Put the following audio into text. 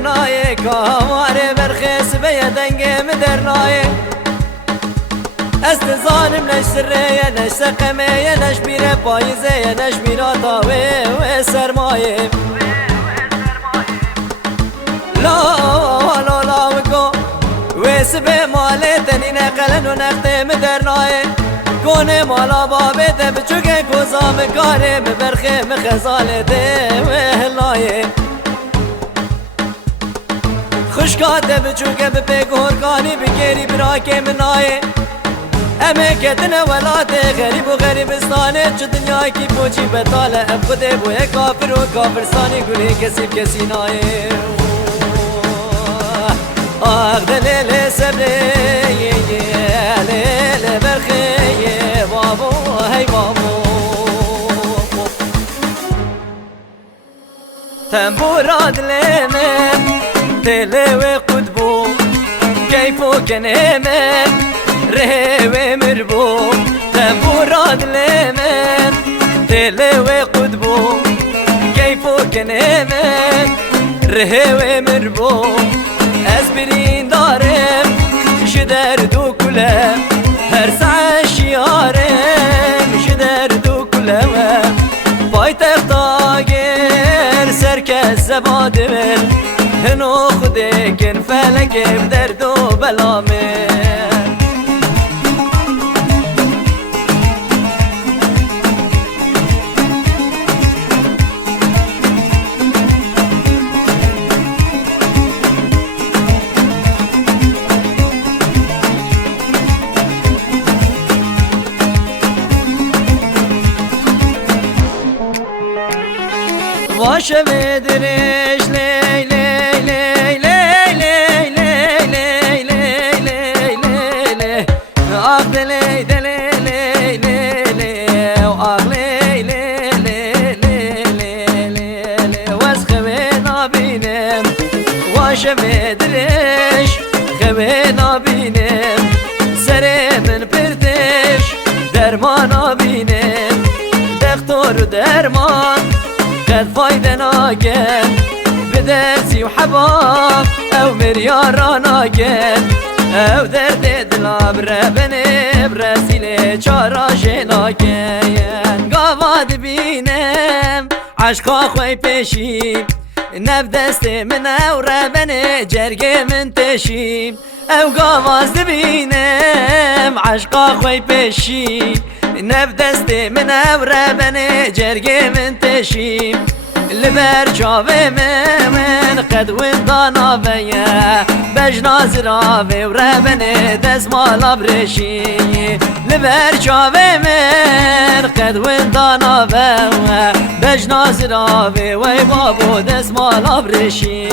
درنایه کاماره برخیس به دنگم درنایه است ظالم نش سره نش سقمه نش میره پاییزه نش میره تاوه و سرمایه لا لا لا وکو ویس به ماله تنی نقلن و نقطه مدرنایه کونه مالا بابه ده بچوکه کوزام کاره مبرخه مخزاله ده و هلایه خوشکاته بچوکه بپیگورکانی بگیری براکه منایه امه کتنه ولاته غریب و غریبستانه چو دنیای کی پوچی بطاله اب خده بوی کافر و کافرستانی گلی کسی کسی نایه آخ دلیل سبره لیل برخه بابو هی بابو تنبورا دلمن دلوی قدبو کیفو کنمن رهوی مربو تنبورا دلمن دلوی قدبو کیفو کنمن رهوی مربو از برین دارم شدر دو کله هر ساعه شیارم شدر دو کله پای تختاگر سرکز زبادمل هنو خوده کن فلکم درد و بلامه واشه بدرش لی لی لی لی لی لی لی لی لی لی لی آخ دلی دلی لی لی لی آخ لی لی لی لی لی لی واس خوی نبینم واشه بدرش خوی نبینم سر من پرتش درمان نبینم دکتر درمان قد فايدة ناقل بدرسي وحباب او مريار ناقل او درد دلاب ربني برسيلي چاراجي ناقل قواد بينم عشقا خوي بيشيم نب دست من او ربني جرگه من تشيم او قواز بينم عشقا خوي بيشيم نب دست من او ربني جرگه من تشيم لبر جاوه من قد وندانا بیا بجنا زراوه و ربنه دزمالا برشی لبر جاوه من قد وندانا بیا بجنا زراوه و بابو دزمالا برشی